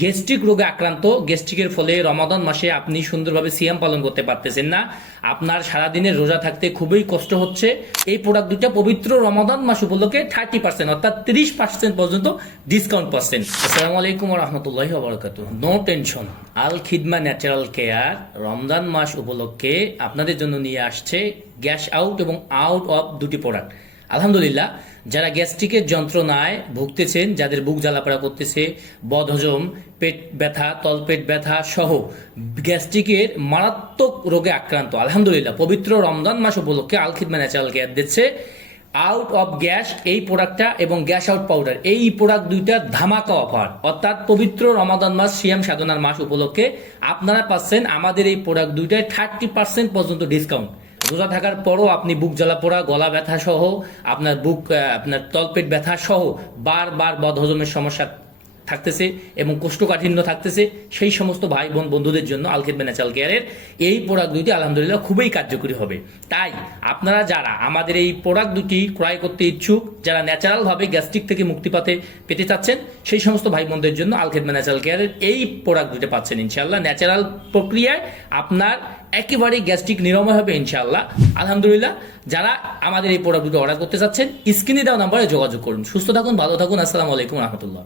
Gastric রোগে আক্রান্ত, গ্যাস্ট্রিকের ফলে রমাদান মাসে আপনি সুন্দরভাবে সিয়াম পালন করতে পারতেছেন না, আপনার সারাদিনের রোজা থাকতে খুবই কষ্ট হচ্ছে, এই প্রোডাক্ট দুইটা পবিত্র রমাদান মাস উপলক্ষে 30% অর্থাৎ 30% পর্যন্ত ডিসকাউন্ট পাচ্ছেন। আসসালামু আলাইকুম রহমতুল্লাহি ওয়া নো টেনশন, আল খিদমা ন্যাচারাল কেয়ার রমজান মাস উপলক্ষে আপনাদের জন্য নিয়ে আসছে গ্যাস আউট এবং আউট অফ দুটি প্রোডাক্ট। আলহামদুলিল্লাহ, যারা গ্যাস্ট্রিকের যন্ত্রণায় ভুগতেছেন, যাদের বুক জ্বালাপড়া করতেছে, বদহজম, পেট ব্যথা, তলপেট ব্যথা সহ গ্যাস্ট্রিকের মারাত্মক রোগে আক্রান্ত, আলহামদুলিল্লাহ পবিত্র রমজান মাস উপলক্ষে আল খিদমা ন্যাচারাল কেয়ার দিচ্ছে আউট অফ গ্যাস এই প্রোডাক্টটা এবং গ্যাস আউট পাউডার, এই প্রোডাক্ট দুইটা ধামাকা অফার। অর্থাৎ পবিত্র রমাদান মাস সিয়াম সাধনার মাস উপলক্ষে আপনারা পাচ্ছেন আমাদের এই প্রোডাক্ট দুইটায় 30% পর্যন্ত ডিসকাউন্ট। রোজা থাকার পরও আপনি বুক জ্বালা পোড়া, গলা ব্যথা সহ, আপনার তলপেট ব্যথা সহ বারবার বদহজমের সমস্যা থাকতেছে এবং কোষ্ঠকাঠিন্য থাকতেছে, সেই সমস্ত ভাই বোন বন্ধুদের জন্য আল খিদমা ন্যাচারাল কেয়ারের এই প্রোডাক্ট দুটি আলহামদুলিল্লাহ খুবই কার্যকরী হবে। তাই আপনারা যারা আমাদের এই প্রোডাক্ট দুটি ক্রয় করতে ইচ্ছুক, যারা ন্যাচারাল ভাবে গ্যাস্ট্রিক থেকে মুক্তি পেতে চাচ্ছেন, সেই সমস্ত ভাই বোনদের জন্য আল খিদমা ন্যাচারাল কেয়ারের এই প্রোডাক্ট দুটি পাচ্ছেন ইনশাআল্লাহ। ন্যাচারাল প্রক্রিয়ায় আপনার একেবারেই গ্যাস্ট্রিক নিরাময় হবে ইনশাআল্লাহ। আলহামদুলিল্লাহ, যারা আমাদের এই প্রোডাক্ট দুটো অর্ডার করতে চাচ্ছেন স্ক্রিনে দেওয়া নাম্বারে যোগাযোগ করুন। সুস্থ থাকুন, ভালো থাকুন। আসসালামু আলাইকুম রহমতুল্লাহ।